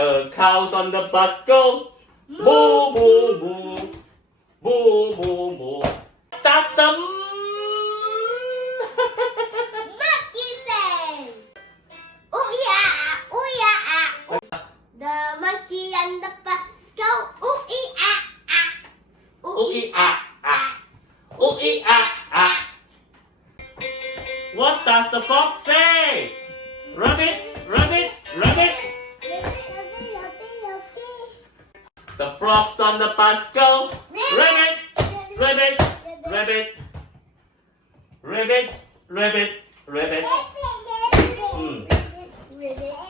The cows on the bus go moo moo moo moo moo moo. That's the monkey say. Ooh yeah, ooh yeah. The monkey and the bus go ooh ah. ooh ee ah ah. Ooh ee ah ah. What does the fox say? Rabbit, rabbit, rabbit. The frogs on the bus go rabbit, rabbit, rabbit, rabbit, rabbit, rabbit. Ribbit.